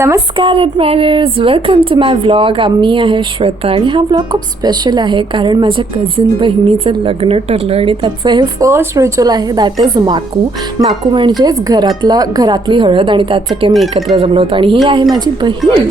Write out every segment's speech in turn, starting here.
नमस्कार admirers welcome to my vlog आम्ही आहे श्वेता आणि हा व्लॉग खूप स्पेशल आहे कारण माझ्या कझिन बहिणीचं लग्न ठरलं आणि त्याचं हे फर्स्ट रिच्युअल आहे दॅट इज माकू. माकू म्हणजेच घरातला घरातली हळद आणि त्यासाठी आम्ही एकत्र जमलो होतो आणि ही आहे माझी बहीण.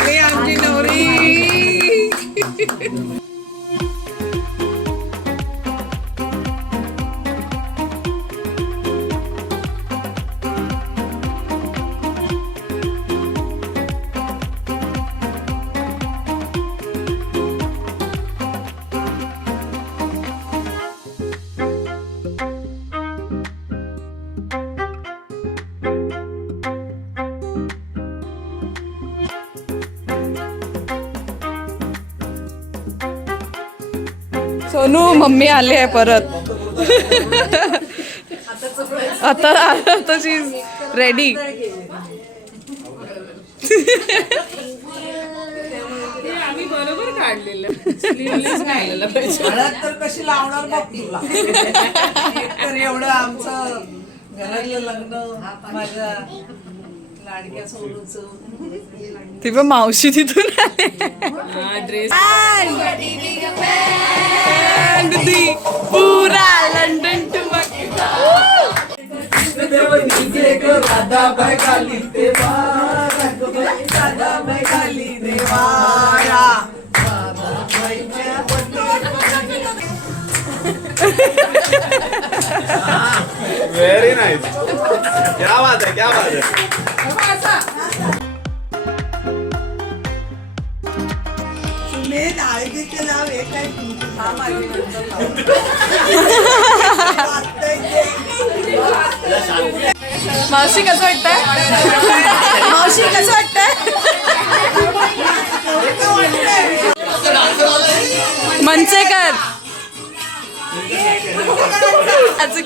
सोनू मम्मी आली आहे परत. आता आता शी रेडी आम्ही बरोबर काढलेलं. हळद तर कशी लावणार बघ तुला. एवढं आमचं घरातलं लग्न माझ्या लाडक्या सोनूचं. ती पण मावशी तिथून ड्रेस पुरा लंडन टू दादा बाय खाली देवा दादा बाय खाली देवारा वेरी नाइस क्या बात है क्या बात है? मावशी कसं वाटतंय? मावशी कसं वाटतंय? मनसेकर. अजून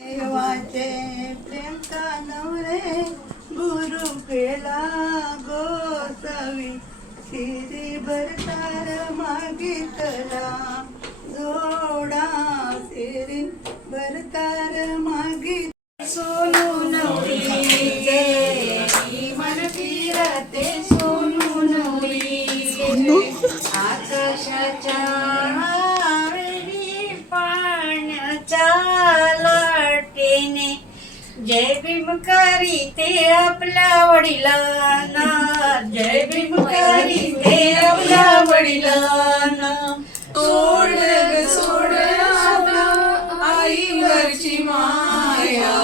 देवाचे प्रेम का नवरे गुरु केला गोसावी. शिरी भरतार मागितला जोडा शिरी भरतार मागित सोनू नवरी. जय भीमकारी ते आपल्या वडिलांना. जय भीमकारी ते आपल्या वडिलांना. सोड सोड आईवरची माया.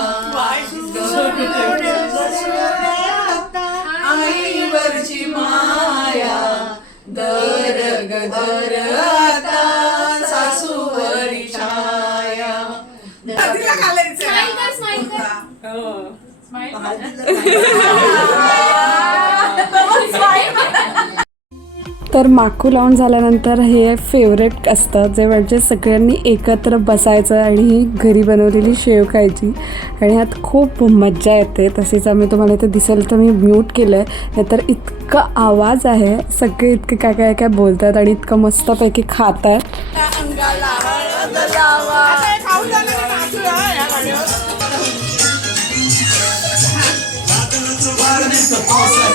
आईवरची माया. दर ग दर तर माकू लावून झाल्यानंतर हे फेवरेट असतं जे म्हणजे सगळ्यांनी एकत्र बसायचं आणि घरी बनवलेली शेव खायची. आणि ह्यात खूप मज्जा येते. तसेच आम्ही तुम्हाला इथे दिसेल तर मी म्यूट केलं आहे नाहीतर इतका आवाज आहे. सगळे इतके काय काय काय बोलतात आणि इतकं मस्तपैकी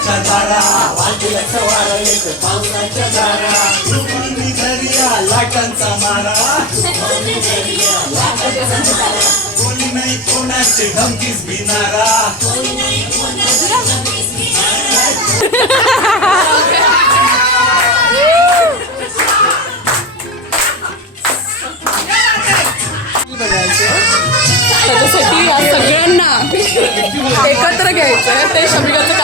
खात दर्या लाटांचा मारा. कोणी नाही कोणाचे धमकीच भिनारा त्याच्यासाठी या सगळ्यांना एकत्र घ्यायचं ते शब्दाचं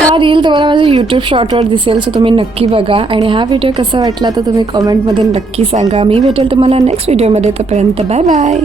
हा रील तुम्हाला माझ्या यूट्यूब शॉर्टवर दिसेल सो तुम्ही नक्की बघा. आणि हा व्हिडिओ कसा वाटला तर तुम्ही कॉमेंटमध्ये नक्की सांगा. मी भेटेल तुम्हाला नेक्स्ट व्हिडिओमध्ये तोपर्यंत बाय बाय